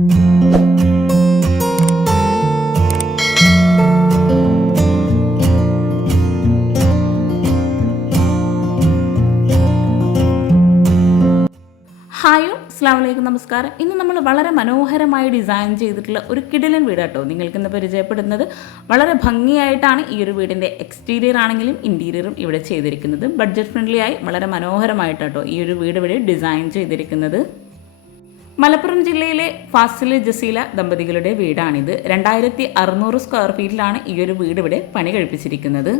Hi അസ്സലാമു നമസ്കാരം. ഇന്ന് നമ്മൾ വളരെ മനോഹരമായി ഡിസൈൻ ചെയ്തിട്ടുള്ള ഒരു കിടിലൻ വീട് കേട്ടോ നിങ്ങൾക്കിന്ന് പരിചയപ്പെടുന്നത്. വളരെ ഭംഗിയായിട്ടാണ് ഈ ഒരു വീടിൻ്റെ എക്സ്റ്റീരിയർ ആണെങ്കിലും ഇൻറ്റീരിയറും ഇവിടെ ചെയ്തിരിക്കുന്നത്. ബഡ്ജറ്റ് ഫ്രണ്ട്ലി ആയി വളരെ മനോഹരമായിട്ടോ ഈ ഒരു വീട് ഇവിടെ ഡിസൈൻ ചെയ്തിരിക്കുന്നത്. മലപ്പുറം ജില്ലയിലെ ഫാസിൽ ജസീല ദമ്പതികളുടെ വീടാണിത്. 2600 സ്ക്വയർ ഫീറ്റിലാണ് ഈ ഒരു വീട് ഇവിടെ പണി കഴിപ്പിച്ചിരിക്കുന്നത്.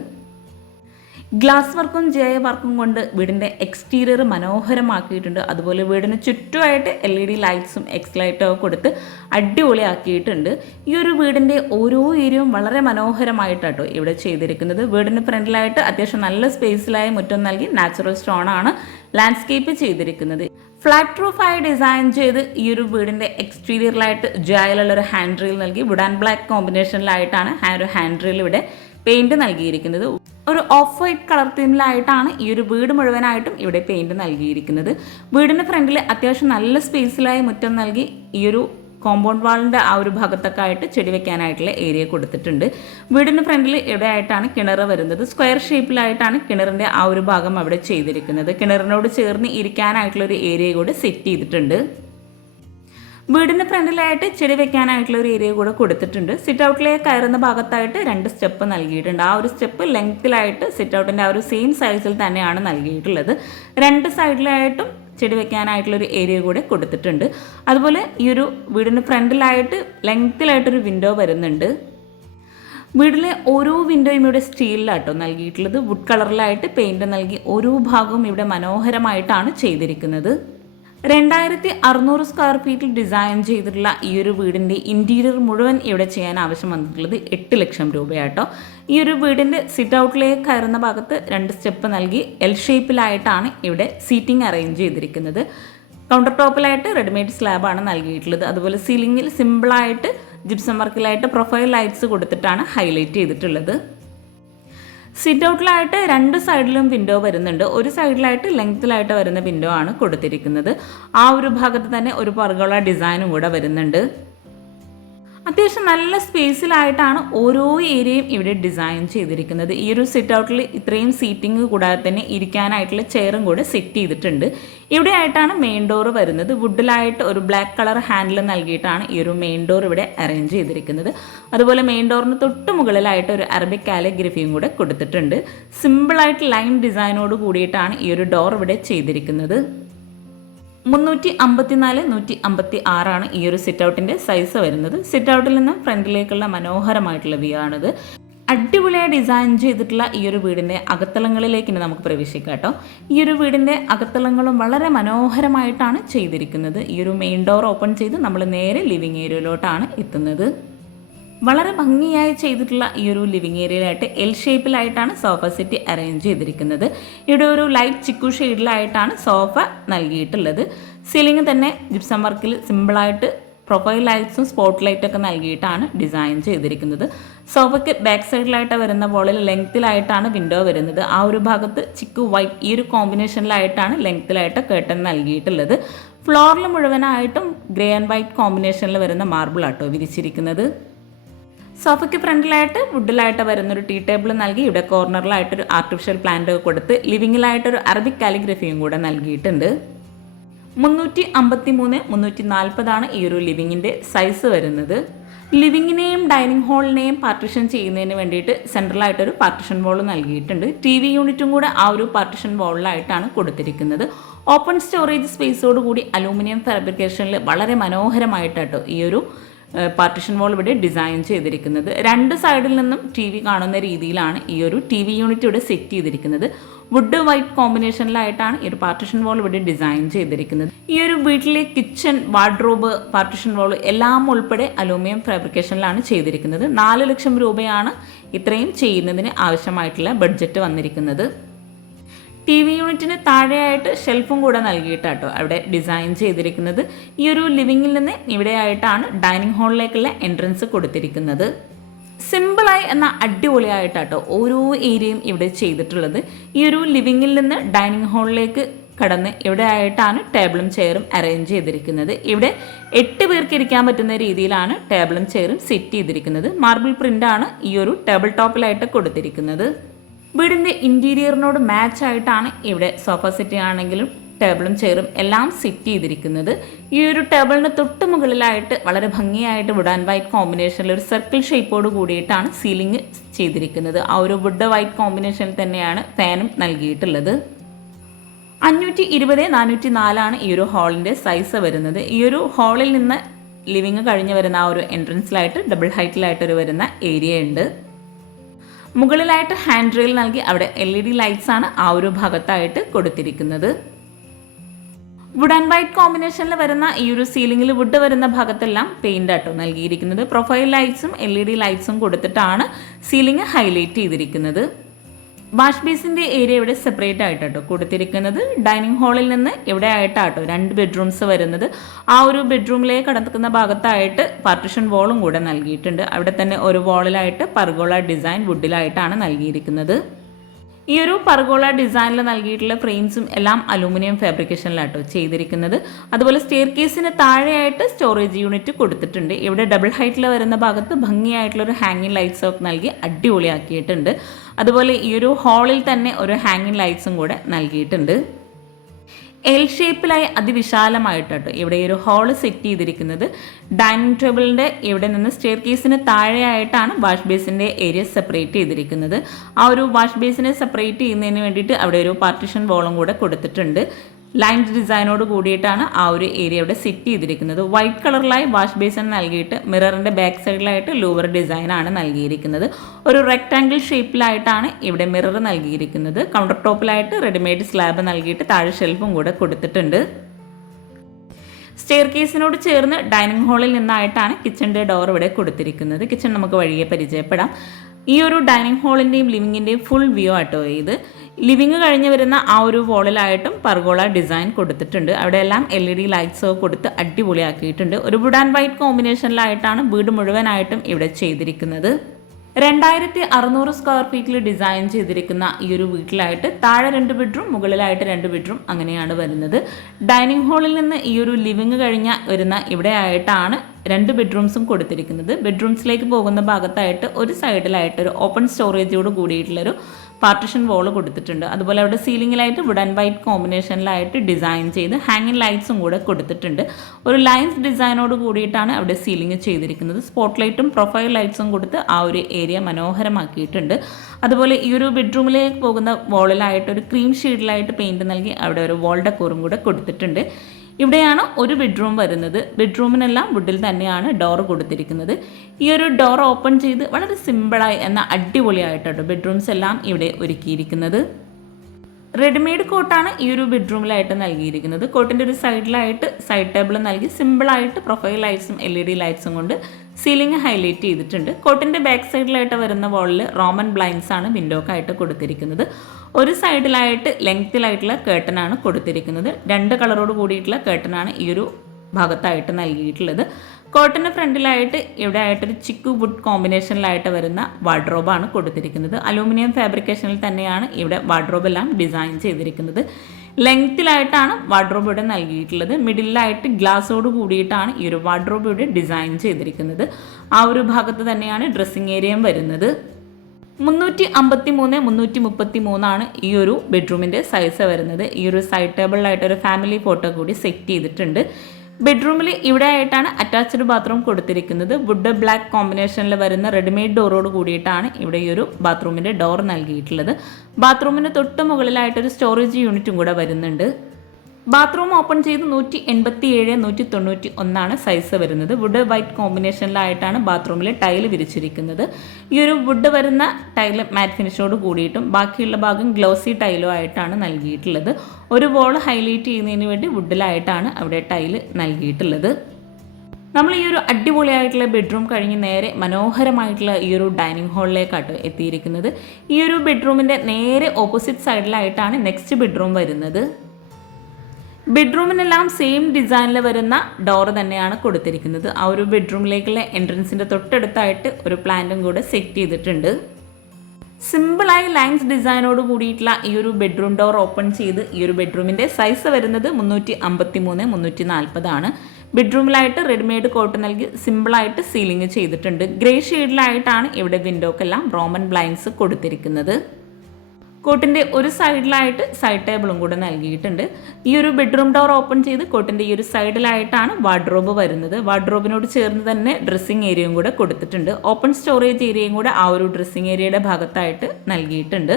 ഗ്ലാസ് വർക്കും ജയ വർക്കും കൊണ്ട് വീടിൻ്റെ എക്സ്റ്റീരിയർ മനോഹരമാക്കിയിട്ടുണ്ട്. അതുപോലെ വീടിന് ചുറ്റുമായിട്ട് LED ലൈറ്റ്സും ലൈറ്റും ഒക്കെ കൊടുത്ത് അടിപൊളിയാക്കിയിട്ടുണ്ട്. ഈ ഒരു വീടിൻ്റെ ഓരോ ഏരിയയും വളരെ മനോഹരമായിട്ടോ ഇവിടെ ചെയ്തിരിക്കുന്നത്. വീടിന് ഫ്രണ്ടിലായിട്ട് അത്യാവശ്യം നല്ല സ്പേസിലായി മുറ്റം നൽകി നാച്ചുറൽ സ്റ്റോണാണ് ലാൻഡ്സ്കേപ്പ് ചെയ്തിരിക്കുന്നത്. ഫ്ലാറ്റ് റൂഫായി ഡിസൈൻ ചെയ്ത് ഈ ഒരു വീടിൻ്റെ എക്സ്റ്റീരിയറിലായിട്ട് ജയലുള്ളൊരു ഹാൻഡ് റീൽ നൽകി വുഡ് ആൻഡ് ബ്ലാക്ക് കോമ്പിനേഷനിലായിട്ടാണ് ആ ഒരു ഹാൻഡ് റീൽ ഇവിടെ പെയിൻറ് നൽകിയിരിക്കുന്നത്. ഒരു ഓഫ് വൈറ്റ് കളർ തീമിലായിട്ടാണ് ഈ ഒരു വീട് മുഴുവനായിട്ടും ഇവിടെ പെയിൻറ് നൽകിയിരിക്കുന്നത്. വീടിൻ്റെ ഫ്രണ്ടിൽ അത്യാവശ്യം നല്ല സ്പേസിലായി മുറ്റം നൽകി ഈ ഒരു കോമ്പൗണ്ട് വാളിൻ്റെ ആ ഒരു ഭാഗത്തൊക്കെ ആയിട്ട് ചെടി വെക്കാനായിട്ടുള്ള ഏരിയ കൊടുത്തിട്ടുണ്ട്. വീടിൻ്റെ ഫ്രണ്ടിൽ ഇവിടെ ആയിട്ടാണ് കിണർ വരുന്നത്. സ്ക്വയർ ഷേപ്പിലായിട്ടാണ് കിണറിൻ്റെ ആ ഒരു ഭാഗം അവിടെ ചെയ്തിരിക്കുന്നത്. കിണറിനോട് ചേർന്ന് ഇരിക്കാനായിട്ടുള്ള ഒരു ഏരിയ കൂടെ സെറ്റ് ചെയ്തിട്ടുണ്ട്. വീടിൻ്റെ ഫ്രണ്ടിലായിട്ട് ചെടി വെക്കാനായിട്ടുള്ള ഒരു ഏരിയ കൂടെ കൊടുത്തിട്ടുണ്ട്. സിറ്റ് ഔട്ടിലേക്ക് കയറുന്ന ഭാഗത്തായിട്ട് 2 സ്റ്റെപ്പ് നൽകിയിട്ടുണ്ട്. ആ ഒരു സ്റ്റെപ്പ് ലെങ്ത്തിലായിട്ട് സിറ്റ് ഔട്ടിൻ്റെ ആ ഒരു സെയിം സൈസിൽ തന്നെയാണ് നൽകിയിട്ടുള്ളത്. 2 സൈഡിലായിട്ടും ചെടി വെക്കാനായിട്ടുള്ളൊരു ഏരിയ കൂടെ കൊടുത്തിട്ടുണ്ട്. അതുപോലെ ഈ ഒരു വീടിന് ഫ്രണ്ടിലായിട്ട് ലെങ്ത്തിലായിട്ടൊരു വിൻഡോ വരുന്നുണ്ട്. വീട്ടിലെ ഓരോ വിൻഡോയും ഇവിടെ സ്റ്റീലിലാട്ടോ നൽകിയിട്ടുള്ളത്. വുഡ് കളറിലായിട്ട് പെയിൻറ് നൽകി ഓരോ ഭാഗവും ഇവിടെ മനോഹരമായിട്ടാണ് ചെയ്തിരിക്കുന്നത്. 2600 സ്ക്വയർ ഫീറ്റിൽ ഡിസൈൻ ചെയ്തിട്ടുള്ള ഈ ഒരു വീടിൻ്റെ ഇൻറ്റീരിയർ മുഴുവൻ ഇവിടെ ചെയ്യാൻ ആവശ്യം വന്നിട്ടുള്ളത് 8 ലക്ഷം രൂപയാട്ടോ. ഈ ഒരു വീടിൻ്റെ സിറ്റ് ഔട്ടിലേക്ക് കയറുന്ന ഭാഗത്ത് 2 സ്റ്റെപ്പ് നൽകി എൽ ഷേപ്പിലായിട്ടാണ് ഇവിടെ സീറ്റിംഗ് അറേഞ്ച് ചെയ്തിരിക്കുന്നത്. കൗണ്ടർ ടോപ്പിലായിട്ട് റെഡിമെയ്ഡ് സ്ലാബാണ് നൽകിയിട്ടുള്ളത്. അതുപോലെ സീലിംഗിൽ സിമ്പിളായിട്ട് ജിപ്സം വർക്കിലായിട്ട് പ്രൊഫൈൽ ലൈറ്റ്സ് കൊടുത്തിട്ടാണ് ഹൈലൈറ്റ് ചെയ്തിട്ടുള്ളത്. സിറ്റ് ഔട്ടിലായിട്ട് 2 സൈഡിലും വിൻഡോ വരുന്നുണ്ട്. ഒരു സൈഡിലായിട്ട് ലെങ്ത്തിലായിട്ട് വരുന്ന വിൻഡോ ആണ് കൊടുത്തിരിക്കുന്നത്. ആ ഒരു ഭാഗത്ത് തന്നെ ഒരു പർഗോള ഡിസൈനും കൂടെ വരുന്നുണ്ട്. അത്യാവശ്യം നല്ല സ്പേസിലായിട്ടാണ് ഓരോ ഏരിയയും ഇവിടെ ഡിസൈൻ ചെയ്തിരിക്കുന്നത്. ഈ ഒരു സിറ്റ് ഔട്ടിൽ ഇത്രയും സീറ്റിംഗ് കൂടാതെ തന്നെ ഇരിക്കാനായിട്ടുള്ള ചെയറും കൂടെ സെറ്റ് ചെയ്തിട്ടുണ്ട്. ഇവിടെ ആയിട്ടാണ് മെയിൻ ഡോർ വരുന്നത്. വുഡിലായിട്ട് ഒരു ബ്ലാക്ക് കളർ ഹാൻഡിൽ നൽകിയിട്ടാണ് ഈ ഒരു മെയിൻ ഡോർ ഇവിടെ അറേഞ്ച് ചെയ്തിരിക്കുന്നത്. അതുപോലെ മെയിൻ ഡോറിന് തൊട്ട് മുകളിലായിട്ട് ഒരു അറബിക് കാലിഗ്രഫിയും കൂടെ കൊടുത്തിട്ടുണ്ട്. സിമ്പിളായിട്ട് ലൈൻ ഡിസൈനോട് കൂടിയിട്ടാണ് ഈ ഒരു ഡോർ ഇവിടെ ചെയ്തിരിക്കുന്നത്. 354 156 ഈ ഒരു സിറ്റ് ഔട്ടിൻ്റെ സൈസ് വരുന്നത്. സിറ്റ് ഔട്ടിൽ നിന്നും ഫ്രണ്ടിലേക്കുള്ള മനോഹരമായിട്ടുള്ള വ്യൂ ആണിത്. അടിപൊളിയായി ഡിസൈൻ ചെയ്തിട്ടുള്ള ഈ ഒരു വീടിൻ്റെ അകത്തളങ്ങളിലേക്ക് ഇനി നമുക്ക് പ്രവേശിക്കാം കേട്ടോ. ഈ ഒരു വീടിൻ്റെ അകത്തളങ്ങളും വളരെ മനോഹരമായിട്ടാണ് ചെയ്തിരിക്കുന്നത്. ഈ ഒരു മെയിൻ ഡോർ ഓപ്പൺ ചെയ്ത് നമ്മൾ നേരെ ലിവിങ് ഏരിയയിലോട്ടാണ് എത്തുന്നത്. വളരെ ഭംഗിയായി ചെയ്തിട്ടുള്ള ഈ ഒരു ലിവിങ് ഏരിയയിലായിട്ട് എൽ ഷേപ്പിലായിട്ടാണ് സോഫ സെറ്റ് അറേഞ്ച് ചെയ്തിരിക്കുന്നത്. ഇവിടെ ഒരു ലൈറ്റ് ചിക്കു ഷെയ്ഡിലായിട്ടാണ് സോഫ നൽകിയിട്ടുള്ളത്. സീലിംഗ് തന്നെ ജിപ്സം വർക്കിൽ സിമ്പിളായിട്ട് പ്രൊഫൈൽ ലൈറ്റ്സും സ്പോട്ട് ലൈറ്റൊക്കെ നൽകിയിട്ടാണ് ഡിസൈൻ ചെയ്തിരിക്കുന്നത്. സോഫയ്ക്ക് ബാക്ക് സൈഡിലായിട്ട് വരുന്ന വോളിൽ ലെങ്ത്തിലായിട്ടാണ് വിൻഡോ വരുന്നത്. ആ ഒരു ഭാഗത്ത് ചിക്കു വൈറ്റ് ഈ ഒരു കോമ്പിനേഷനിലായിട്ടാണ് ലെങ്ത്തിലായിട്ട് കേട്ടൺ നൽകിയിട്ടുള്ളത്. ഫ്ലോറിൽ മുഴുവനായിട്ടും ഗ്രേ ആൻഡ് വൈറ്റ് കോമ്പിനേഷനിൽ വരുന്ന മാർബിൾ ആട്ടോ വിരിച്ചിരിക്കുന്നത്. സോഫയ്ക്ക് ഫ്രണ്ടിലായിട്ട് വുഡിലായിട്ട് വരുന്നൊരു ടീ ടേബിൾ നൽകി ഇവിടെ കോർണറിലായിട്ടൊരു ആർട്ടിഫിഷ്യൽ പ്ലാന്റ് കൊടുത്ത് ലിവിങ്ങിലായിട്ടൊരു അറബിക് കാലിഗ്രഫിയും കൂടെ നൽകിയിട്ടുണ്ട്. 353 340 ഈ ഒരു ലിവിങ്ങിൻ്റെ സൈസ് വരുന്നത്. ലിവിങ്ങിനെയും ഡൈനിങ് ഹാളിനെയും പാർട്ടിഷൻ ചെയ്യുന്നതിന് വേണ്ടിയിട്ട് സെൻട്രലായിട്ടൊരു പാർട്ടിഷൻ വാൾ നൽകിയിട്ടുണ്ട്. TV യൂണിറ്റും കൂടെ ആ ഒരു പാർട്ടിഷൻ വാളിലായിട്ടാണ് കൊടുത്തിരിക്കുന്നത്. ഓപ്പൺ സ്റ്റോറേജ് സ്പേസോട് കൂടി അലൂമിനിയം ഫാബ്രിക്കേഷനിൽ വളരെ മനോഹരമായിട്ടോ ഈ ഒരു പാർട്ടിഷൻ വാൾ ഇവിടെ ഡിസൈൻ ചെയ്തിരിക്കുന്നത്. 2 സൈഡിൽ നിന്നും TV കാണുന്ന രീതിയിലാണ് ഈ ഒരു TV യൂണിറ്റ് ഇവിടെ സെറ്റ് ചെയ്തിരിക്കുന്നത്. വുഡ് വൈറ്റ് കോമ്പിനേഷനിലായിട്ടാണ് ഈ ഒരു പാർട്ടിഷൻ വാൾ ഇവിടെ ഡിസൈൻ ചെയ്തിരിക്കുന്നത്. ഈ ഒരു വീട്ടിലെ കിച്ചൺ, വാർഡ്രോബ്, പാർട്ടിഷൻ വാൾ എല്ലാം ഉൾപ്പെടെ അലൂമിനിയം ഫാബ്രിക്കേഷനിലാണ് ചെയ്തിരിക്കുന്നത്. 4 ലക്ഷം രൂപയാണ് ഇത്രയും ചെയ്യുന്നതിന് ആവശ്യമായിട്ടുള്ള ബഡ്ജറ്റ് വന്നിരിക്കുന്നത്. TV യൂണിറ്റിന് താഴെയായിട്ട് ഷെൽഫും കൂടെ നൽകിയിട്ടാട്ടോ അവിടെ ഡിസൈൻ ചെയ്തിരിക്കുന്നത്. ഈ ഒരു ലിവിങ്ങിൽ നിന്ന് ഇവിടെയായിട്ടാണ് ഡൈനിങ് ഹാളിലേക്കുള്ള എൻട്രൻസ് കൊടുത്തിരിക്കുന്നത്. സിമ്പിളായി എന്നാൽ അടിപൊളിയായിട്ടാട്ടോ ഓരോ ഏരിയയും ഇവിടെ ചെയ്തിട്ടുള്ളത്. ഈ ഒരു ലിവിങ്ങിൽ നിന്ന് ഡൈനിങ് ഹാളിലേക്ക് കടന്ന് ഇവിടെ ആയിട്ടാണ് ടേബിളും ചെയറും അറേഞ്ച് ചെയ്തിരിക്കുന്നത്. ഇവിടെ 8 പേർക്ക് ഇരിക്കാൻ പറ്റുന്ന രീതിയിലാണ് ടേബിളും ചെയറും സെറ്റ് ചെയ്തിരിക്കുന്നത്. മാർബിൾ പ്രിൻ്റാണ് ഈ ഒരു ടേബിൾ ടോപ്പിലായിട്ട് കൊടുത്തിരിക്കുന്നത്. വീടിൻ്റെ ഇൻറ്റീരിയറിനോട് മാച്ച് ആയിട്ടാണ് ഇവിടെ സോഫ സെറ്റ് ആണെങ്കിലും ടേബിളും ചെയറും എല്ലാം സെറ്റ് ചെയ്തിരിക്കുന്നത്. ഈ ഒരു ടേബിളിന് തൊട്ട് മുകളിലായിട്ട് വളരെ ഭംഗിയായിട്ട് വുഡ് ആൻഡ് വൈറ്റ് കോമ്പിനേഷനിൽ ഒരു സർക്കിൾ ഷേപ്പോട് കൂടിയിട്ടാണ് സീലിംഗ് ചെയ്തിരിക്കുന്നത്. ആ ഒരു വുഡ് വൈറ്റ് കോമ്പിനേഷനിൽ തന്നെയാണ് ഫാനും നൽകിയിട്ടുള്ളത്. 520x404 ഈ ഒരു ഹാളിൻ്റെ സൈസ് വരുന്നത്. ഈ ഒരു ഹാളിൽ നിന്ന് ലിവിങ് കഴിഞ്ഞ് വരുന്ന ആ ഒരു എൻട്രൻസിലായിട്ട് ഡബിൾ ഹൈറ്റിലായിട്ടൊരു വരുന്ന ഏരിയ ഉണ്ട്. മുകളിലായിട്ട് ഹാൻഡ് റെയിൽ നൽകി അവിടെ LED ലൈറ്റ്സ് ആണ് ആ ഒരു ഭാഗത്തായിട്ട് കൊടുത്തിരിക്കുന്നത്. വുഡ് ആൻഡ് വൈറ്റ് കോമ്പിനേഷനിൽ വരുന്ന ഈ ഒരു സീലിംഗിൽ വുഡ് വരുന്ന ഭാഗത്തെല്ലാം പെയിൻ്റ് ആട്ടോ നൽകിയിരിക്കുന്നത്. പ്രൊഫൈൽ ലൈറ്റ്സും LED ലൈറ്റ്സും കൊടുത്തിട്ടാണ് സീലിംഗ് ഹൈലൈറ്റ് ചെയ്തിരിക്കുന്നത്. വാഷ് ബേസിൻ്റെ ഏരിയ ഇവിടെ സെപ്പറേറ്റ് ആയിട്ടോ കൊടുത്തിരിക്കുന്നത്. ഡൈനിങ് ഹാളിൽ നിന്ന് ഇവിടെ ആയിട്ടാട്ടോ 2 ബെഡ്റൂംസ് വരുന്നത്. ആ ഒരു ബെഡ്റൂമിലേക്ക് കടക്കുന്ന ഭാഗത്തായിട്ട് പാർട്ടിഷൻ വാളും കൂടെ നൽകിയിട്ടുണ്ട്. അവിടെ തന്നെ ഒരു വാളിലായിട്ട് പർഗോള ഡിസൈൻ വുഡിലായിട്ടാണ് നൽകിയിരിക്കുന്നത്. ഈ ഒരു പർഗോള ഡിസൈനിൽ നൽകിയിട്ടുള്ള ഫ്രെയിംസും എല്ലാം അലൂമിനിയം ഫാബ്രിക്കേഷനിലാട്ടോ ചെയ്തിരിക്കുന്നത്. അതുപോലെ സ്റ്റെയർ കേസിന് താഴെയായിട്ട് സ്റ്റോറേജ് യൂണിറ്റ് കൊടുത്തിട്ടുണ്ട്. ഇവിടെ ഡബിൾ ഹൈറ്റിൽ വരുന്ന ഭാഗത്ത് ഭംഗിയായിട്ടുള്ളൊരു ഹാങ്ങിങ് ലൈറ്റ്സ് ഒക്കെ നൽകി അടിപൊളിയാക്കിയിട്ടുണ്ട്. അതുപോലെ ഈ ഒരു ഹാളിൽ തന്നെ ഒരു ഹാങ്ങിങ് ലൈറ്റ്സും കൂടെ നൽകിയിട്ടുണ്ട്. എൽ ഷേപ്പിലായി അതിവിശാലമായിട്ടോ ഇവിടെ ഈ ഒരു ഹാള് സെറ്റ് ചെയ്തിരിക്കുന്നത്. ഡൈനിങ് ടേബിളിൻ്റെ ഇവിടെ നിന്ന് സ്റ്റെയർ കേസിന് താഴെയായിട്ടാണ് വാഷ് ബേസിൻ്റെ ഏരിയ സെപ്പറേറ്റ് ചെയ്തിരിക്കുന്നത്. ആ ഒരു വാഷ് ബേസിനെ സെപ്പറേറ്റ് ചെയ്യുന്നതിന് വേണ്ടിയിട്ട് അവിടെ ഒരു പാർട്ടിഷൻ വാളും കൂടെ കൊടുത്തിട്ടുണ്ട്. ലൈൻ ഡിസൈനോട് കൂടിയിട്ടാണ് ആ ഒരു ഏരിയ ഇവിടെ സെറ്റ് ചെയ്തിരിക്കുന്നത്. വൈറ്റ് കളറിലായി വാഷ് ബേസിൻ നൽകിയിട്ട് മിററിൻ്റെ ബാക്ക് സൈഡിലായിട്ട് ലൂവർ ഡിസൈനാണ് നൽകിയിരിക്കുന്നത്. ഒരു റെക്ടാങ്കിൾ ഷേപ്പിലായിട്ടാണ് ഇവിടെ മിറർ നൽകിയിരിക്കുന്നത്. കൗണ്ടർ ടോപ്പിലായിട്ട് റെഡിമെയ്ഡ് സ്ലാബ് നൽകിയിട്ട് താഴെ ഷെൽഫും കൂടെ കൊടുത്തിട്ടുണ്ട്. സ്റ്റെയർ കേസിനോട് ചേർന്ന് ഡൈനിങ് ഹാളിൽ നിന്നായിട്ടാണ് കിച്ചണിൻ്റെ ഡോർ ഇവിടെ കൊടുത്തിരിക്കുന്നത്. കിച്ചൺ നമുക്ക് വഴിയെ പരിചയപ്പെടാം. ഈ ഒരു ഡൈനിങ് ഹാളിൻ്റെയും ലിവിങ്ങിൻ്റെയും ഫുൾ വ്യൂ ആട്ടോ ഇത്. ലിവിങ് കഴിഞ്ഞ് വരുന്ന ആ ഒരു വാളിലായിട്ടും പർഗോള ഡിസൈൻ കൊടുത്തിട്ടുണ്ട്. അവിടെയെല്ലാം LED ലൈറ്റ്സ് കൊടുത്ത് അടിപൊളിയാക്കിയിട്ടുണ്ട്. ഒരു വുഡ് ആൻഡ് വൈറ്റ് കോമ്പിനേഷനിലായിട്ടാണ് വീട് മുഴുവനായിട്ടും ഇവിടെ ചെയ്തിരിക്കുന്നത്. 2600 സ്ക്വയർ ഫീറ്റിൽ ഡിസൈൻ ചെയ്തിരിക്കുന്ന ഈ ഒരു വീട്ടിലായിട്ട് താഴെ 2 ബെഡ്റൂം, മുകളിലായിട്ട് 2 ബെഡ്റൂം അങ്ങനെയാണ് വരുന്നത്. ഡൈനിങ് ഹാളിൽ നിന്ന് ഈ ഒരു ലിവിങ് കഴിഞ്ഞ വരുന്ന ഇവിടെ ആയിട്ടാണ് 2 ബെഡ്റൂംസും കൊടുത്തിരിക്കുന്നത്. ബെഡ്റൂംസിലേക്ക് പോകുന്ന ഭാഗത്തായിട്ട് ഒരു സൈഡിലായിട്ട് ഒരു ഓപ്പൺ സ്റ്റോറേജോട് കൂടിയിട്ടുള്ളൊരു പാർട്ടിഷൻ വാള് കൊടുത്തിട്ടുണ്ട്. അതുപോലെ അവിടെ സീലിംഗിലായിട്ട് വുഡ് ആൻഡ് വൈറ്റ് കോമ്പിനേഷനിലായിട്ട് ഡിസൈൻ ചെയ്ത് ഹാങ്ങിങ് ലൈറ്റ്സും കൂടെ കൊടുത്തിട്ടുണ്ട്. ഒരു ലൈൻസ് ഡിസൈനോട് കൂടിയിട്ടാണ് അവിടെ സീലിംഗ് ചെയ്തിരിക്കുന്നത്. സ്പോട്ട് ലൈറ്റും പ്രൊഫൈൽ ലൈറ്റ്സും കൊടുത്ത് ആ ഒരു ഏരിയ മനോഹരമാക്കിയിട്ടുണ്ട്. അതുപോലെ ഈ ഒരു ബെഡ്റൂമിലേക്ക് പോകുന്ന വാളിലായിട്ട് ഒരു ക്രീം ഷെയ്ഡിലായിട്ട് പെയിൻറ് നൽകി അവിടെ ഒരു വാൾ ഡെക്കോറും കൂടെ കൊടുത്തിട്ടുണ്ട്. ഇവിടെയാണ് ഒരു ബെഡ്റൂം വരുന്നത്. ബെഡ്റൂമിനെല്ലാം വുഡിൽ തന്നെയാണ് ഡോർ കൊടുത്തിരിക്കുന്നത്. ഈ ഒരു ഡോർ ഓപ്പൺ ചെയ്ത് വളരെ സിമ്പിളായി എന്ന അടിപൊളിയായിട്ടോ ബെഡ്റൂംസ് എല്ലാം ഇവിടെ ഒരുക്കിയിരിക്കുന്നത്. റെഡിമെയ്ഡ് കോട്ടാണ് ഈ ഒരു ബെഡ്റൂമിലായിട്ട് നൽകിയിരിക്കുന്നത്. കോട്ടിൻ്റെ ഒരു സൈഡിലായിട്ട് സൈഡ് ടേബിൾ നൽകി സിമ്പിളായിട്ട് പ്രൊഫൈൽ ലൈറ്റ്സും LED ലൈറ്റ്സും കൊണ്ട് സീലിംഗ് ഹൈലൈറ്റ് ചെയ്തിട്ടുണ്ട്. കോട്ടിൻ്റെ ബാക്ക് സൈഡിലായിട്ട് വരുന്ന വാളിൽ റോമൻ ബ്ലൈൻഡ്സ് ആണ് വിൻഡോക്കായിട്ട് കൊടുത്തിരിക്കുന്നത്. ഒരു സൈഡിലായിട്ട് ലെങ്ത്തിലായിട്ടുള്ള കേട്ടനാണ് കൊടുത്തിരിക്കുന്നത്. 2 കളറോട് കൂടിയിട്ടുള്ള കേട്ടനാണ് ഈ ഒരു ഭാഗത്തായിട്ട് നൽകിയിട്ടുള്ളത്. കോട്ടന് ഫ്രണ്ടിലായിട്ട് ഇവിടെ ആയിട്ടൊരു ചിക്കു വുഡ് കോമ്പിനേഷനിലായിട്ട് വരുന്ന വാർഡ്രോബാണ് കൊടുത്തിരിക്കുന്നത്. അലൂമിനിയം ഫാബ്രിക്കേഷനിൽ തന്നെയാണ് ഇവിടെ വാർഡ്രോബ് എല്ലാം ഡിസൈൻ ചെയ്തിരിക്കുന്നത്. ലെങ്ത്തിലായിട്ടാണ് വാർഡ്രോബ് ഇവിടെ നൽകിയിട്ടുള്ളത്. മിഡിലായിട്ട് ഗ്ലാസോട് കൂടിയിട്ടാണ് ഈ ഒരു വാർഡ്രോബ് ഇവിടെ ഡിസൈൻ ചെയ്തിരിക്കുന്നത്. ആ ഒരു ഭാഗത്ത് തന്നെയാണ് ഡ്രസ്സിങ് ഏരിയയും വരുന്നത്. 353 333 ഈ ഒരു ബെഡ്റൂമിൻ്റെ സൈസ് വരുന്നത്. ഈ ഒരു സൈഡ് ടേബിളിലായിട്ട് ഒരു ഫാമിലി ഫോട്ടോ കൂടി സെറ്റ് ചെയ്തിട്ടുണ്ട്. ബെഡ്റൂമിൽ ഇവിടെ ആയിട്ടാണ് അറ്റാച്ച്ഡ് ബാത്റൂം കൊടുത്തിരിക്കുന്നത്. വുഡ് ബ്ലാക്ക് കോമ്പിനേഷനിൽ വരുന്ന റെഡിമെയ്ഡ് ഡോറോട് കൂടിയിട്ടാണ് ഇവിടെ ഈ ഒരു ബാത്റൂമിൻ്റെ ഡോർ നൽകിയിട്ടുള്ളത്. ബാത്റൂമിന് തൊട്ട് മുകളിലായിട്ടൊരു സ്റ്റോറേജ് യൂണിറ്റും കൂടെ വരുന്നുണ്ട്. ബാത്റൂം ഓപ്പൺ ചെയ്ത് 187 191 സൈസ് വരുന്നത്. വുഡ് വൈറ്റ് കോമ്പിനേഷനിലായിട്ടാണ് ബാത്റൂമിൽ ടൈൽ വിരിച്ചിരിക്കുന്നത്. ഈ ഒരു വുഡ് വരുന്ന ടൈൽ മാറ്റ് ഫിനിഷോട് കൂടിയിട്ടും ബാക്കിയുള്ള ഭാഗം ഗ്ലോസി ടൈലോ ആയിട്ടാണ് നൽകിയിട്ടുള്ളത്. ഒരു വോൾ ഹൈലൈറ്റ് ചെയ്യുന്നതിന് വേണ്ടി വുഡിലായിട്ടാണ് അവിടെ ടൈൽ നൽകിയിട്ടുള്ളത്. നമ്മൾ ഈ ഒരു അടിപൊളിയായിട്ടുള്ള ബെഡ്റൂം കഴിഞ്ഞ് നേരെ മനോഹരമായിട്ടുള്ള ഈ ഒരു ഡൈനിങ് ഹാളിലേക്കാട്ടോ എത്തിയിരിക്കുന്നത്. ഈ ഒരു ബെഡ്റൂമിൻ്റെ നേരെ ഓപ്പോസിറ്റ് സൈഡിലായിട്ടാണ് നെക്സ്റ്റ് ബെഡ്റൂം വരുന്നത്. ബെഡ്റൂമിനെല്ലാം സെയിം ഡിസൈനിൽ വരുന്ന ഡോർ തന്നെയാണ് കൊടുത്തിരിക്കുന്നത്. ആ ഒരു ബെഡ്റൂമിലേക്കുള്ള എൻട്രൻസിൻ്റെ തൊട്ടടുത്തായിട്ട് ഒരു പ്ലാന്റും കൂടെ സെറ്റ് ചെയ്തിട്ടുണ്ട്. സിമ്പിളായി ലൈൻസ് ഡിസൈനോട് കൂടിയിട്ടുള്ള ഈ ഒരു ബെഡ്റൂം ഡോർ ഓപ്പൺ ചെയ്ത് ഈ ഒരു ബെഡ്റൂമിൻ്റെ സൈസ് വരുന്നത് 353 340 ആണ്. ബെഡ്റൂമിലായിട്ട് റെഡിമെയ്ഡ് കോട്ട് നൽകി സിമ്പിളായിട്ട് സീലിംഗ് ചെയ്തിട്ടുണ്ട്. ഗ്രേ ഷെയ്ഡിലായിട്ടാണ് ഇവിടെ വിൻഡോക്കെല്ലാം റോമൻ ബ്ലൈൻഡ്സ് കൊടുത്തിരിക്കുന്നത്. കോട്ടിൻ്റെ ഒരു സൈഡിലായിട്ട് സൈഡ് ടേബിളും കൂടെ നൽകിയിട്ടുണ്ട്. ഈ ഒരു ബെഡ്റൂം ഡോർ ഓപ്പൺ ചെയ്ത് കോട്ടിൻ്റെ ഈ ഒരു സൈഡിലായിട്ടാണ് വാർഡ്രോബ് വരുന്നത്. വാർഡ്രോബിനോട് ചേർന്ന് തന്നെ ഡ്രസ്സിങ് ഏരിയയും കൂടെ കൊടുത്തിട്ടുണ്ട്. ഓപ്പൺ സ്റ്റോറേജ് ഏരിയയും കൂടെ ആ ഒരു ഡ്രസ്സിങ് ഏരിയയുടെ ഭാഗത്തായിട്ട് നൽകിയിട്ടുണ്ട്.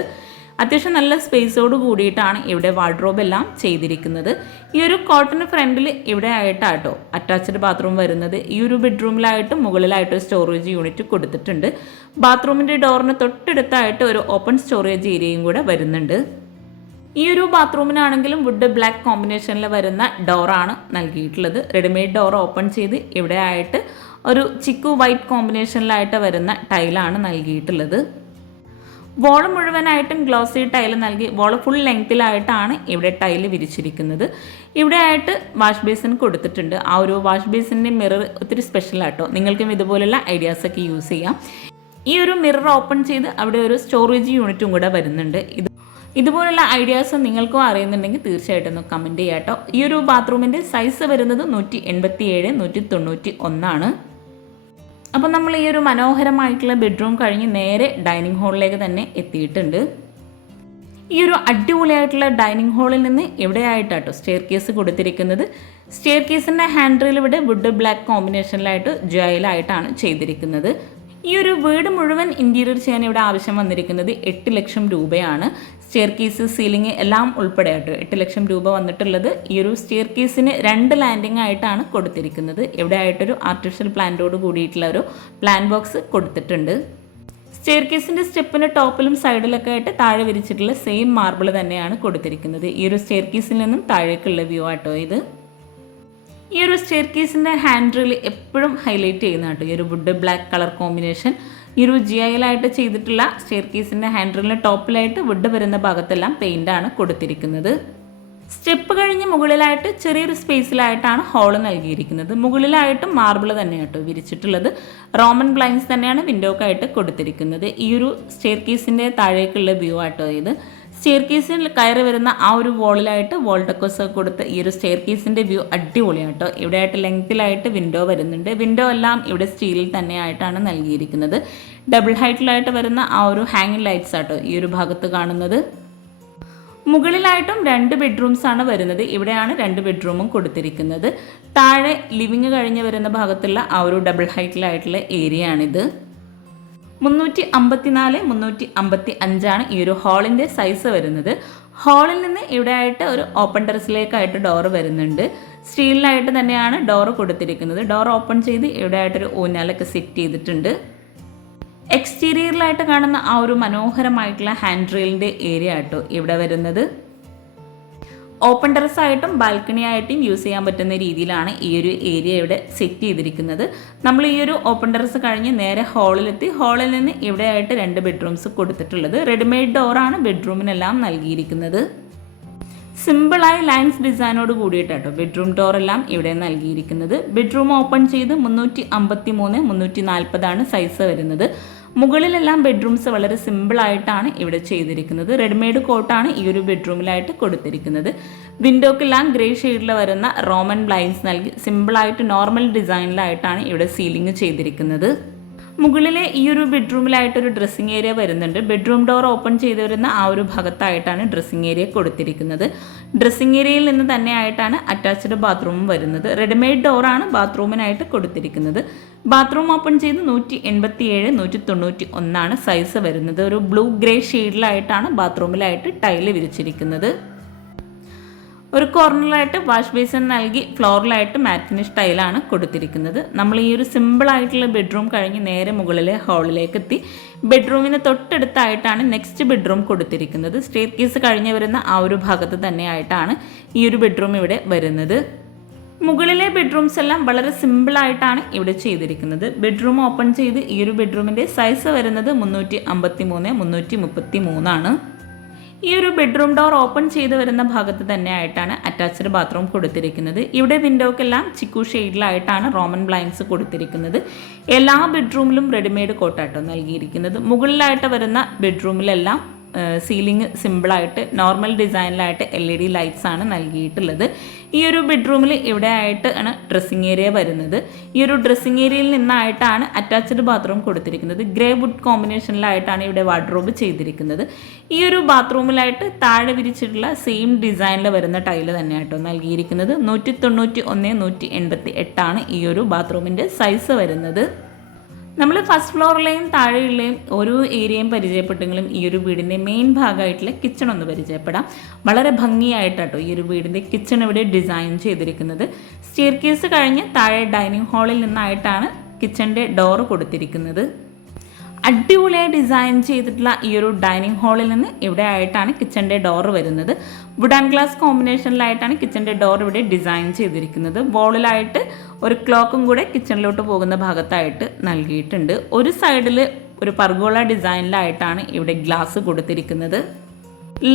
അത്യാവശ്യം നല്ല സ്പേസോട് കൂടിയിട്ടാണ് ഇവിടെ വാർഡ്രോബ് എല്ലാം ചെയ്തിരിക്കുന്നത്. ഈ ഒരു കോട്ടിന് ഫ്രണ്ടിൽ ഇവിടെ ആയിട്ടാട്ടോ അറ്റാച്ച്ഡ് ബാത്റൂം വരുന്നത്. ഈ ഒരു ബെഡ്റൂമിലായിട്ട് മുകളിലായിട്ട് സ്റ്റോറേജ് യൂണിറ്റ് കൊടുത്തിട്ടുണ്ട്. ബാത്റൂമിൻ്റെ ഡോറിന് തൊട്ടടുത്തായിട്ട് ഒരു ഓപ്പൺ സ്റ്റോറേജ് ഏരിയയും കൂടെ വരുന്നുണ്ട്. ഈ ഒരു ബാത്റൂമിനാണെങ്കിലും വുഡ് ബ്ലാക്ക് കോമ്പിനേഷനിൽ വരുന്ന ഡോറാണ് നൽകിയിട്ടുള്ളത്. റെഡിമെയ്ഡ് ഡോർ ഓപ്പൺ ചെയ്ത് ഇവിടെ ആയിട്ട് ഒരു ചിക്കു വൈറ്റ് കോമ്പിനേഷനിലായിട്ട് വരുന്ന ടൈലാണ് നൽകിയിട്ടുള്ളത്. വോള് മുഴുവനായിട്ടും ഗ്ലോസി ടൈല് നൽകി വോള് ഫുൾ ലെങ്ത്തിലായിട്ടാണ് ഇവിടെ ടൈല് വിരിച്ചിരിക്കുന്നത്. ഇവിടെ ആയിട്ട് വാഷ് ബേസിൻ കൊടുത്തിട്ടുണ്ട്. ആ ഒരു വാഷ് ബേസിൻ്റെ മിറർ ഒത്തിരി സ്പെഷ്യലാട്ടോ. നിങ്ങൾക്കും ഇതുപോലുള്ള ഐഡിയാസൊക്കെ യൂസ് ചെയ്യാം. ഈ ഒരു മിറർ ഓപ്പൺ ചെയ്ത് അവിടെ ഒരു സ്റ്റോറേജ് യൂണിറ്റും കൂടെ വരുന്നുണ്ട്. ഇതുപോലുള്ള ഐഡിയാസ് നിങ്ങൾക്കും അറിയുന്നുണ്ടെങ്കിൽ തീർച്ചയായിട്ടും ഒന്ന് കമൻറ്റ് ചെയ്യാം കേട്ടോ. ഈ ഒരു ബാത്റൂമിൻ്റെ സൈസ് വരുന്നത് 187 191 ആണ്. അപ്പോൾ നമ്മൾ ഈ ഒരു മനോഹരമായിട്ടുള്ള ബെഡ്റൂം കഴിഞ്ഞ് നേരെ ഡൈനിങ് ഹാളിലേക്ക് തന്നെ എത്തിയിട്ടുണ്ട്. ഈ ഒരു അടിപൊളിയായിട്ടുള്ള ഡൈനിങ് ഹാളിൽ നിന്ന് എവിടെയായിട്ടാട്ടോ സ്റ്റെയർ കേസ് കൊടുത്തിരിക്കുന്നത്. സ്റ്റെയർ കേസിൻ്റെ ഹാൻഡിൽ ഇവിടെ വുഡ് ബ്ലാക്ക് കോമ്പിനേഷനിലായിട്ട് ജോയിലായിട്ടാണ് ചെയ്തിരിക്കുന്നത്. ഈ ഒരു വീട് മുഴുവൻ ഇൻറ്റീരിയർ ചെയ്യാൻ ഇവിടെ ആവശ്യം വന്നിരിക്കുന്നത് 8 ലക്ഷം രൂപയാണ്. സ്റ്റെയർ കേസ് സീലിംഗ് എല്ലാം ഉൾപ്പെടെ ആയിട്ട് 8 ലക്ഷം രൂപ വന്നിട്ടുള്ളത്. ഈ ഒരു സ്റ്റെയർ കേസിന് 2 ലാൻഡിംഗ് ആയിട്ടാണ് കൊടുത്തിരിക്കുന്നത്. ഇവിടെ ആയിട്ടൊരു ആർട്ടിഫിഷ്യൽ പ്ലാന്റോട് കൂടിയിട്ടുള്ള ഒരു പ്ലാൻ ബോക്സ് കൊടുത്തിട്ടുണ്ട്. സ്റ്റെയർ കേസിൻ്റെ സ്റ്റെപ്പിന് ടോപ്പിലും സൈഡിലൊക്കെ ആയിട്ട് താഴെ വിരിച്ചിട്ടുള്ള സെയിം മാർബിൾ തന്നെയാണ് കൊടുത്തിരിക്കുന്നത്. ഈ ഒരു സ്റ്റെയർ കേസിൽ നിന്നും താഴേക്കുള്ള വ്യൂ ആട്ടോ ഇത്. ഈ ഒരു സ്റ്റെയർ കേസിൻ്റെ ഹാൻഡിൽ എപ്പോഴും ഹൈലൈറ്റ് ചെയ്യുന്ന കേട്ടോ ഈ ഒരു വുഡ് ബ്ലാക്ക് കളർ കോമ്പിനേഷൻ. ഈ ഒരു ജിഐലായിട്ട് ചെയ്തിട്ടുള്ള സ്റ്റെയർ കേസിൻ്റെ ഹാൻഡിലിന് ടോപ്പിലായിട്ട് വുഡ് വരുന്ന ഭാഗത്തെല്ലാം പെയിൻ്റാണ് കൊടുത്തിരിക്കുന്നത്. സ്റ്റെപ്പ് കഴിഞ്ഞ് മുകളിലായിട്ട് ചെറിയൊരു സ്പേസിലായിട്ടാണ് ഹോള് നൽകിയിരിക്കുന്നത്. മുകളിലായിട്ടും മാർബിൾ തന്നെയാട്ടോ വിരിച്ചിട്ടുള്ളത്. റോമൻ ബ്ലൈൻഡ്സ് തന്നെയാണ് വിൻഡോക്കായിട്ട് കൊടുത്തിരിക്കുന്നത്. ഈ ഒരു സ്റ്റെയർ കേസിൻ്റെ താഴേക്കുള്ള വ്യൂ ആട്ടോ ഇത്. സ്റ്റെയർ കേസിൽ കയറി വരുന്ന ആ ഒരു വോളിലായിട്ട് വോൾ ഡെക്കോസ് കൊടുത്ത് ഈ ഒരു സ്റ്റെയർ കേസിൻ്റെ വ്യൂ അടിപൊളിയാട്ടോ. ഇവിടെ ആയിട്ട് ലെങ്ത്തിലായിട്ട് വിൻഡോ വരുന്നുണ്ട്. വിൻഡോ എല്ലാം ഇവിടെ സ്റ്റീലിൽ തന്നെയായിട്ടാണ് നൽകിയിരിക്കുന്നത്. ഡബിൾ ഹൈറ്റിലായിട്ട് വരുന്ന ആ ഒരു ഹാങ്ങിങ് ലൈറ്റ്സ് ആട്ടോ ഈ ഒരു ഭാഗത്ത് കാണുന്നത്. മുകളിലായിട്ടും 2 ബെഡ്റൂംസ് ആണ് വരുന്നത്. ഇവിടെയാണ് 2 ബെഡ്റൂമും കൊടുത്തിരിക്കുന്നത്. താഴെ ലിവിങ് കഴിഞ്ഞ് വരുന്ന ഭാഗത്തുള്ള ആ ഒരു ഡബിൾ ഹൈറ്റിലായിട്ടുള്ള ഏരിയ ആണിത്. 354 355 ആണ് ഈ ഒരു ഹാളിൻ്റെ സൈസ് വരുന്നത്. ഹാളിൽ നിന്ന് ഇവിടെ ആയിട്ട് ഒരു ഓപ്പൺ ടെറസിലേക്കായിട്ട് ഡോറ് വരുന്നുണ്ട്. സ്റ്റീലിലായിട്ട് തന്നെയാണ് ഡോറ് കൊടുത്തിരിക്കുന്നത്. ഡോർ ഓപ്പൺ ചെയ്ത് ഇവിടെ ആയിട്ടൊരു ഊഞ്ഞാലൊക്കെ സെറ്റ് ചെയ്തിട്ടുണ്ട്. എക്സ്റ്റീരിയറിലായിട്ട് കാണുന്ന ആ ഒരു മനോഹരമായിട്ടുള്ള ഹാൻഡ് റെയിലിൻ്റെ ഏരിയ ആട്ടോ ഇവിടെ വരുന്നത്. ഓപ്പൺ ടെറസ് ആയിട്ടും ബാൽക്കണി ആയിട്ടും യൂസ് ചെയ്യാൻ പറ്റുന്ന രീതിയിലാണ് ഈ ഒരു ഏരിയ ഇവിടെ സെറ്റ് ചെയ്തിരിക്കുന്നത്. നമ്മൾ ഈ ഒരു ഓപ്പൺ ടെറസ് കഴിഞ്ഞ് നേരെ ഹാളിലെത്തി. ഹാളിൽ നിന്ന് ഇവിടെ ആയിട്ട് 2 ബെഡ്റൂംസ് കൊടുത്തിട്ടുള്ളത്. റെഡിമെയ്ഡ് ഡോറാണ് ബെഡ്റൂമിനെല്ലാം നൽകിയിരിക്കുന്നത്. സിമ്പിളായി ലൈൻസ് ഡിസൈനോട് കൂടിയിട്ടാട്ടോ ബെഡ്റൂം ഡോറെല്ലാം ഇവിടെ നൽകിയിരിക്കുന്നത്. ബെഡ്റൂം ഓപ്പൺ ചെയ്ത് 353 340 ആണ് സൈസ് വരുന്നത്. മുകളിലെല്ലാം ബെഡ്റൂംസ് വളരെ സിമ്പിളായിട്ടാണ് ഇവിടെ ചെയ്തിരിക്കുന്നത്. റെഡിമെയ്ഡ് കോട്ടാണ് ഈ ഒരു ബെഡ്റൂമിലായിട്ട് കൊടുത്തിരിക്കുന്നത്. വിൻഡോക്കെല്ലാം ഗ്രേ ഷെയ്ഡിൽ വരുന്ന റോമൻ ബ്ലൈൻഡ്സ് നൽകി സിമ്പിളായിട്ട് നോർമൽ ഡിസൈനിലായിട്ടാണ് ഇവിടെ സീലിംഗ് ചെയ്തിരിക്കുന്നത്. മുകളിലെ ഈ ഒരു ബെഡ്റൂമിലായിട്ടൊരു ഡ്രസ്സിങ് ഏരിയ വരുന്നുണ്ട്. ബെഡ്റൂം ഡോർ ഓപ്പൺ ചെയ്ത് വരുന്ന ആ ഒരു ഭാഗത്തായിട്ടാണ് ഡ്രസ്സിങ് ഏരിയ കൊടുത്തിരിക്കുന്നത്. ഡ്രസ്സിങ് ഏരിയയിൽ നിന്ന് തന്നെ ആയിട്ടാണ് അറ്റാച്ച്ഡ് ബാത്റൂമും വരുന്നത്. റെഡിമെയ്ഡ് ഡോറാണ് ബാത്റൂമിനായിട്ട് കൊടുത്തിരിക്കുന്നത്. ബാത്റൂം ഓപ്പൺ ചെയ്ത് 187 191 ആണ് സൈസ് വരുന്നത്. ഒരു ബ്ലൂ ഗ്രേ ഷെയ്ഡിലായിട്ടാണ് ബാത്റൂമിലായിട്ട് ടൈല് വിരിച്ചിരിക്കുന്നത്. ഒരു കോർണറിലായിട്ട് വാഷ് ബേസിൻ നൽകി ഫ്ലോറിലായിട്ട് മാറ്റ് ഫിനിഷ് ടൈലാണ് കൊടുത്തിരിക്കുന്നത്. നമ്മൾ ഈ ഒരു സിമ്പിളായിട്ടുള്ള ബെഡ്റൂം കഴിഞ്ഞ് നേരെ മുകളിലെ ഹാളിലേക്ക് എത്തി. ബെഡ്റൂമിന് തൊട്ടടുത്തായിട്ടാണ് നെക്സ്റ്റ് ബെഡ്റൂം കൊടുത്തിരിക്കുന്നത്. സ്റ്റെയർ കേസ് കഴിഞ്ഞ് വരുന്ന ആ ഒരു ഭാഗത്ത് തന്നെയായിട്ടാണ് ഈ ഒരു ബെഡ്റൂം ഇവിടെ വരുന്നത്. മുകളിലെ ബെഡ്റൂംസ് എല്ലാം വളരെ സിമ്പിളായിട്ടാണ് ഇവിടെ ചെയ്തിരിക്കുന്നത്. ബെഡ്റൂം ഓപ്പൺ ചെയ്ത് ഈ ഒരു ബെഡ്റൂമിൻ്റെ സൈസ് വരുന്നത് 353 333 ആണ്. ഈ ഒരു ബെഡ്റൂം ഡോർ ഓപ്പൺ ചെയ്ത് വരുന്ന ഭാഗത്ത് തന്നെ ആയിട്ടാണ് അറ്റാച്ച്ഡ് ബാത്റൂം കൊടുത്തിരിക്കുന്നത്. ഇവിടെ വിൻഡോക്കെല്ലാം ചിക്കു ഷെയ്ഡിലായിട്ടാണ് റോമൻ ബ്ലൈൻഡ്സ് കൊടുത്തിരിക്കുന്നത്. എല്ലാ ബെഡ്റൂമിലും റെഡിമെയ്ഡ് കോട്ടാട്ടോ നൽകിയിരിക്കുന്നത്. മുകളിലായിട്ട് വരുന്ന ബെഡ്റൂമിലെല്ലാം സീലിംഗ് സിമ്പിളായിട്ട് നോർമൽ ഡിസൈനിലായിട്ട് LED ലൈറ്റ്സ് ആണ് നൽകിയിട്ടുള്ളത്. ഈ ഒരു ബെഡ്റൂമിൽ ഇവിടെ ആയിട്ട് ആണ് ഡ്രസ്സിങ് ഏരിയ വരുന്നത്. ഈ ഒരു ഡ്രസ്സിങ് ഏരിയയിൽ നിന്നായിട്ടാണ് അറ്റാച്ച്ഡ് ബാത്റൂം കൊടുത്തിരിക്കുന്നത്. ഗ്രേ വുഡ് കോമ്പിനേഷനിലായിട്ടാണ് ഇവിടെ വാർഡ്രോബ് ചെയ്തിരിക്കുന്നത്. ഈ ഒരു ബാത്റൂമിലായിട്ട് താഴെ വിരിച്ചിട്ടുള്ള സെയിം ഡിസൈനിൽ വരുന്ന ടൈല് തന്നെയാട്ടോ നൽകിയിരിക്കുന്നത്. 191 188 ഈ ഒരു ബാത്റൂമിൻ്റെ സൈസ് വരുന്നത്. നമ്മൾ ഫസ്റ്റ് ഫ്ലോറിലെയും താഴെയുള്ളയും ഓരോ ഏരിയയും പരിചയപ്പെട്ടെങ്കിലും ഈ ഒരു വീടിൻ്റെ മെയിൻ ഭാഗമായിട്ടുള്ള കിച്ചൺ ഒന്ന് പരിചയപ്പെടാം. വളരെ ഭംഗിയായിട്ടാട്ടോ ഈ ഒരു വീടിൻ്റെ കിച്ചൺ ഇവിടെ ഡിസൈൻ ചെയ്തിരിക്കുന്നത്. സ്റ്റെയർ കേസ് കഴിഞ്ഞ് താഴെ ഡൈനിങ് ഹാളിൽ നിന്നായിട്ടാണ് കിച്ചൻ്റെ ഡോറ് കൊടുത്തിരിക്കുന്നത്. അടിപൊളിയായി ഡിസൈൻ ചെയ്തിട്ടുള്ള ഈ ഒരു ഡൈനിങ് ഹാളിൽ നിന്ന് ഇവിടെ ആയിട്ടാണ് കിച്ചൻ്റെ ഡോർ വരുന്നത്. വുഡ് ആൻഡ് ഗ്ലാസ് കോമ്പിനേഷനിലായിട്ടാണ് കിച്ചൻ്റെ ഡോർ ഇവിടെ ഡിസൈൻ ചെയ്തിരിക്കുന്നത്. വോളിലായിട്ട് ഒരു ക്ലോക്കും കൂടെ കിച്ചണിലോട്ട് പോകുന്ന ഭാഗത്തായിട്ട് നൽകിയിട്ടുണ്ട്. ഒരു സൈഡിൽ ഒരു പർഗോള ഡിസൈനിലായിട്ടാണ് ഇവിടെ ഗ്ലാസ് കൊടുത്തിരിക്കുന്നത്.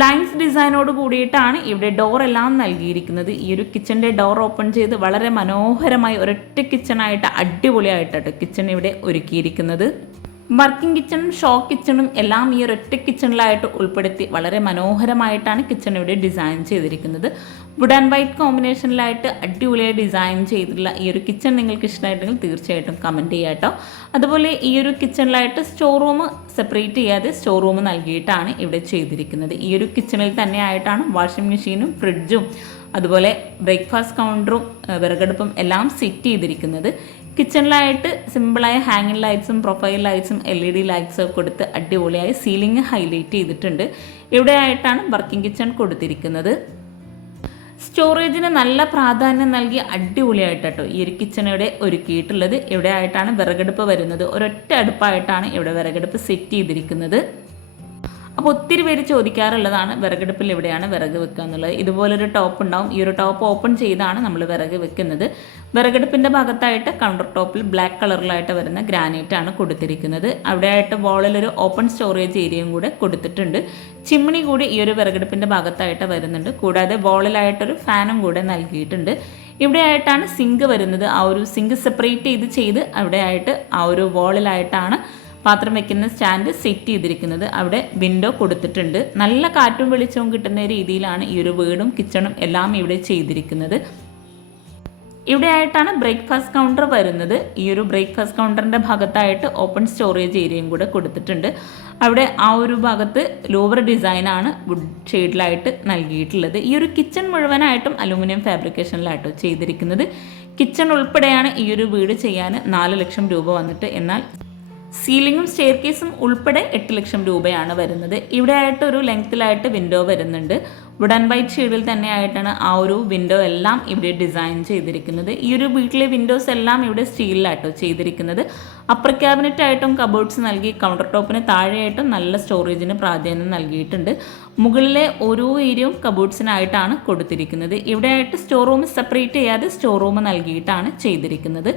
ലൈൻസ് ഡിസൈനോട് കൂടിയിട്ടാണ് ഇവിടെ ഡോർ എല്ലാം നൽകിയിരിക്കുന്നത്. ഈ ഒരു കിച്ചൻ്റെ ഡോർ ഓപ്പൺ ചെയ്ത് വളരെ മനോഹരമായി ഒരൊറ്റ കിച്ചണായിട്ട് അടിപൊളിയായിട്ടാണ് കിച്ചൺ ഇവിടെ ഒരുക്കിയിരിക്കുന്നത്. വർക്കിംഗ് കിച്ചണും ഷോ കിച്ചണും എല്ലാം ഈ ഒരൊറ്റ കിച്ചണിലായിട്ട് ഉൾപ്പെടുത്തി വളരെ മനോഹരമായിട്ടാണ് കിച്ചൺ ഇവിടെ ഡിസൈൻ ചെയ്തിരിക്കുന്നത്. വുഡ് ആൻഡ് വൈറ്റ് കോമ്പിനേഷനിലായിട്ട് അടിപൊളിയായി ഡിസൈൻ ചെയ്തിട്ടുള്ള ഈ ഒരു കിച്ചൺ നിങ്ങൾക്ക് ഇഷ്ടമായിട്ടുണ്ടെങ്കിൽ തീർച്ചയായിട്ടും കമൻറ്റ് ചെയ്യാം കേട്ടോ. അതുപോലെ ഈ ഒരു കിച്ചണിലായിട്ട് സ്റ്റോർ റൂം സെപ്പറേറ്റ് ചെയ്യാതെ സ്റ്റോർ റൂം നൽകിയിട്ടാണ് ഇവിടെ ചെയ്തിരിക്കുന്നത്. ഈ ഒരു കിച്ചണിൽ തന്നെ ആയിട്ടാണ് വാഷിംഗ് മെഷീനും ഫ്രിഡ്ജും അതുപോലെ ബ്രേക്ക്ഫാസ്റ്റ് കൗണ്ടറും വിറകടുപ്പും എല്ലാം സെറ്റ് ചെയ്തിരിക്കുന്നത്. കിച്ചണിലായിട്ട് സിമ്പിളായ ഹാങ്ങിങ് ലൈറ്റ്സും പ്രൊഫൈൽ ലൈറ്റ്സും LED ലൈറ്റ്സും കൊടുത്ത് അടിപൊളിയായി സീലിംഗ് ഹൈലൈറ്റ് ചെയ്തിട്ടുണ്ട്. ഇവിടെ ആയിട്ടാണ് വർക്കിംഗ് കിച്ചൺ കൊടുത്തിരിക്കുന്നത്. സ്റ്റോറേജിന് നല്ല പ്രാധാന്യം നൽകി അടിപൊളിയായിട്ടോ ഈ ഒരു കിച്ചൺ ഇവിടെ ഒരുക്കിയിട്ടുള്ളത്. ഇവിടെ ആയിട്ടാണ് വിറകടുപ്പ് വരുന്നത്. ഒരൊറ്റ അടുപ്പായിട്ടാണ് ഇവിടെ വിറകടുപ്പ് സെറ്റ് ചെയ്തിരിക്കുന്നത്. അപ്പോൾ ഒത്തിരി പേര് ചോദിക്കാറുള്ളതാണ് വിറകടുപ്പിൽ എവിടെയാണ് വിറക് വെക്കുക എന്നുള്ളത്. ഇതുപോലൊരു ടോപ്പ് ഉണ്ടാവും. ഈ ഒരു ടോപ്പ് ഓപ്പൺ ചെയ്താണ് നമ്മൾ വിറക് വെക്കുന്നത്. വിറകടുപ്പിൻ്റെ ഭാഗത്തായിട്ട് കൗണ്ടർ ടോപ്പിൽ ബ്ലാക്ക് കളറിലായിട്ട് വരുന്ന ഗ്രാനൈറ്റ് ആണ് കൊടുത്തിരിക്കുന്നത്. അവിടെയായിട്ട് വോളിലൊരു ഓപ്പൺ സ്റ്റോറേജ് ഏരിയയും കൂടെ കൊടുത്തിട്ടുണ്ട്. ചിമ്മിണി കൂടി ഈ ഒരു വിറകടുപ്പിൻ്റെ ഭാഗത്തായിട്ട് വരുന്നുണ്ട്. കൂടാതെ വോളിലായിട്ടൊരു ഫാനും കൂടെ നൽകിയിട്ടുണ്ട്. ഇവിടെ ആയിട്ടാണ് സിങ്ക് വരുന്നത്. ആ ഒരു സിങ്ക് സെപ്പറേറ്റ് ചെയ്ത് അവിടെയായിട്ട് ആ ഒരു വോളിലായിട്ടാണ് പാത്രം വെക്കുന്ന സ്റ്റാൻഡ് സെറ്റ് ചെയ്തിരിക്കുന്നത്. അവിടെ വിൻഡോ കൊടുത്തിട്ടുണ്ട്. നല്ല കാറ്റും വെളിച്ചവും കിട്ടുന്ന രീതിയിലാണ് ഈ ഒരു വീടും കിച്ചണും എല്ലാം ഇവിടെ ചെയ്തിരിക്കുന്നത്. ഇവിടെ ആയിട്ടാണ് ബ്രേക്ക്ഫാസ്റ്റ് കൗണ്ടർ വരുന്നത്. ഈ ഒരു ബ്രേക്ക്ഫാസ്റ്റ് കൗണ്ടറിൻ്റെ ഭാഗത്തായിട്ട് ഓപ്പൺ സ്റ്റോറേജ് ഏരിയയും കൂടെ കൊടുത്തിട്ടുണ്ട്. അവിടെ ആ ഒരു ഭാഗത്ത് ലോവർ ഡിസൈനാണ് വുഡ് ഷെയ്ഡിലായിട്ട് നൽകിയിട്ടുള്ളത്. ഈ ഒരു കിച്ചൺ മുഴുവനായിട്ടും അലൂമിനിയം ഫാബ്രിക്കേഷനിലായിട്ടോ ചെയ്തിരിക്കുന്നത്. കിച്ചൺ ഉൾപ്പെടെയാണ് ഈ ഒരു വീട് ചെയ്യാൻ 4 ലക്ഷം രൂപ വന്നിട്ട്. എന്നാൽ സീലിങ്ങും സ്റ്റെയർ കേസും ഉൾപ്പെടെ 8 ലക്ഷം രൂപയാണ് വരുന്നത്. ഇവിടെ ആയിട്ട് ഒരു ലെങ്ത്തിലായിട്ട് വിൻഡോ വരുന്നുണ്ട്. വുഡ് ആൻഡ് വൈറ്റ് ഷെയ്ഡിൽ തന്നെ ആയിട്ടാണ് ആ ഒരു വിൻഡോ എല്ലാം ഇവിടെ ഡിസൈൻ ചെയ്തിരിക്കുന്നത്. ഈ ഒരു വീട്ടിലെ വിൻഡോസ് എല്ലാം ഇവിടെ സ്റ്റീലിലായിട്ടോ ചെയ്തിരിക്കുന്നത്. അപ്പർ ക്യാബിനറ്റ് ആയിട്ടും കബോർഡ്സ് നൽകി കൗണ്ടർ ടോപ്പിന് താഴെയായിട്ടും നല്ല സ്റ്റോറേജിന് പ്രാധാന്യം നൽകിയിട്ടുണ്ട്. മുകളിലെ ഓരോ ഏരിയയും കബോർഡ്സിനായിട്ടാണ് കൊടുത്തിരിക്കുന്നത്. ഇവിടെ ആയിട്ട് സ്റ്റോർ റൂം സെപ്പറേറ്റ് ചെയ്യാതെ സ്റ്റോർ റൂം നൽകിയിട്ടാണ് ചെയ്തിരിക്കുന്നത്.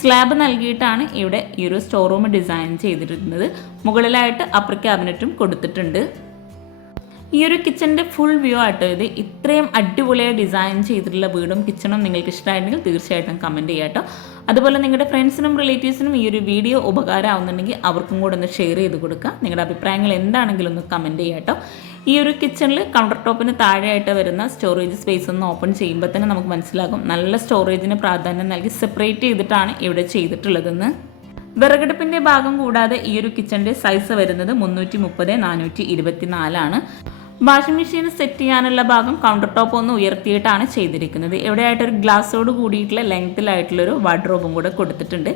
സ്ലാബ് നൽകിയിട്ടാണ് ഇവിടെ ഈ ഒരു സ്റ്റോർ റൂം ഡിസൈൻ ചെയ്തിരിക്കുന്നത്. മുകളിലായിട്ട് അപ്പർ ക്യാബിനറ്റും കൊടുത്തിട്ടുണ്ട്. ഈ ഒരു കിച്ചൻ്റെ ഫുൾ വ്യൂ ആട്ടോ ഇത്. ഇത്രയും അടിപൊളിയായി ഡിസൈൻ ചെയ്തിട്ടുള്ള വീടും കിച്ചണും നിങ്ങൾക്ക് ഇഷ്ടമായിട്ടുണ്ടെങ്കിൽ തീർച്ചയായിട്ടും കമൻറ്റ് ചെയ്യാം കേട്ടോ. അതുപോലെ നിങ്ങളുടെ ഫ്രണ്ട്സിനും റിലേറ്റീവ്സിനും ഈ ഒരു വീഡിയോ ഉപകാരമാവുന്നുണ്ടെങ്കിൽ അവർക്കും കൂടെ ഒന്ന് ഷെയർ ചെയ്ത് കൊടുക്കുക. നിങ്ങളുടെ അഭിപ്രായങ്ങൾ എന്താണെങ്കിലും ഒന്ന് കമൻറ്റ് ചെയ്യാം കേട്ടോ. ഈ ഒരു കിച്ചണിൽ കൗണ്ടർ ടോപ്പിന് താഴെയായിട്ട് വരുന്ന സ്റ്റോറേജ് സ്പേസ് ഒന്ന് ഓപ്പൺ ചെയ്യുമ്പോൾ തന്നെ നമുക്ക് മനസ്സിലാകും നല്ല സ്റ്റോറേജിന് പ്രാധാന്യം നൽകി സെപ്പറേറ്റ് ചെയ്തിട്ടാണ് ഇവിടെ ചെയ്തിട്ടുള്ളതെന്ന്. വിറകടുപ്പിൻ്റെ ഭാഗം കൂടാതെ ഈ ഒരു കിച്ചൻ്റെ സൈസ് വരുന്നത് 330 424 വാഷിംഗ് മെഷീൻ സെറ്റ് ചെയ്യാനുള്ള ഭാഗം കൗണ്ടർ ടോപ്പ് ഒന്ന് ഉയർത്തിയിട്ടാണ് ചെയ്തിരിക്കുന്നത്. എവിടെയായിട്ടൊരു ഗ്ലാസ്സോട് കൂടിയിട്ടുള്ള ലെങ്ത്തിലായിട്ടുള്ളൊരു വാർഡ്രോബും കൂടെ കൊടുത്തിട്ടുണ്ട്.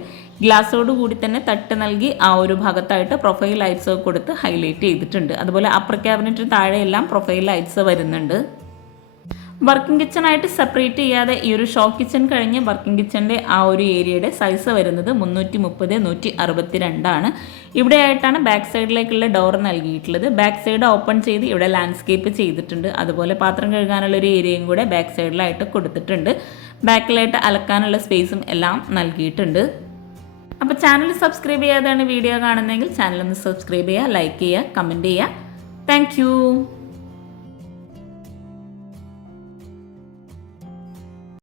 ഗ്ലാസ്സോട് കൂടി തന്നെ തട്ട് നൽകി ആ ഒരു ഭാഗത്തായിട്ട് പ്രൊഫൈൽ ലൈറ്റ്സ് കൊടുത്ത് ഹൈലൈറ്റ് ചെയ്തിട്ടുണ്ട്. അതുപോലെ അപ്പർ ക്യാബിനറ്റിന് താഴെയെല്ലാം പ്രൊഫൈൽ ലൈറ്റ്സ് വരുന്നുണ്ട്. വർക്കിംഗ് കിച്ചണായിട്ട് സെപ്പറേറ്റ് ചെയ്യാതെ ഈ ഒരു ഷോ കിച്ചൺ കഴിഞ്ഞ് വർക്കിംഗ് കിച്ചൻ്റെ ആ ഒരു ഏരിയയുടെ സൈസ് വരുന്നത് 330 162 ഇവിടെ ആയിട്ടാണ് ബാക്ക് സൈഡിലേക്കുള്ള ഡോർ നൽകിയിട്ടുള്ളത്. ബാക്ക് സൈഡ് ഓപ്പൺ ചെയ്ത് ഇവിടെ ലാൻഡ്സ്കേപ്പ് ചെയ്തിട്ടുണ്ട്. അതുപോലെ പാത്രം കഴുകാനുള്ള ഒരു ഏരിയയും കൂടെ ബാക്ക് സൈഡിലായിട്ട് കൊടുത്തിട്ടുണ്ട്. ബാക്കിലായിട്ട് അലക്കാനുള്ള സ്പേസും എല്ലാം നൽകിയിട്ടുണ്ട്. അപ്പോൾ ചാനൽ സബ്സ്ക്രൈബ് ചെയ്യാതെയാണ് വീഡിയോ കാണുന്നതെങ്കിൽ ചാനൽ ഒന്ന് സബ്സ്ക്രൈബ് ചെയ്യുക, ലൈക്ക് ചെയ്യുക, കമൻറ്റ് ചെയ്യുക. താങ്ക്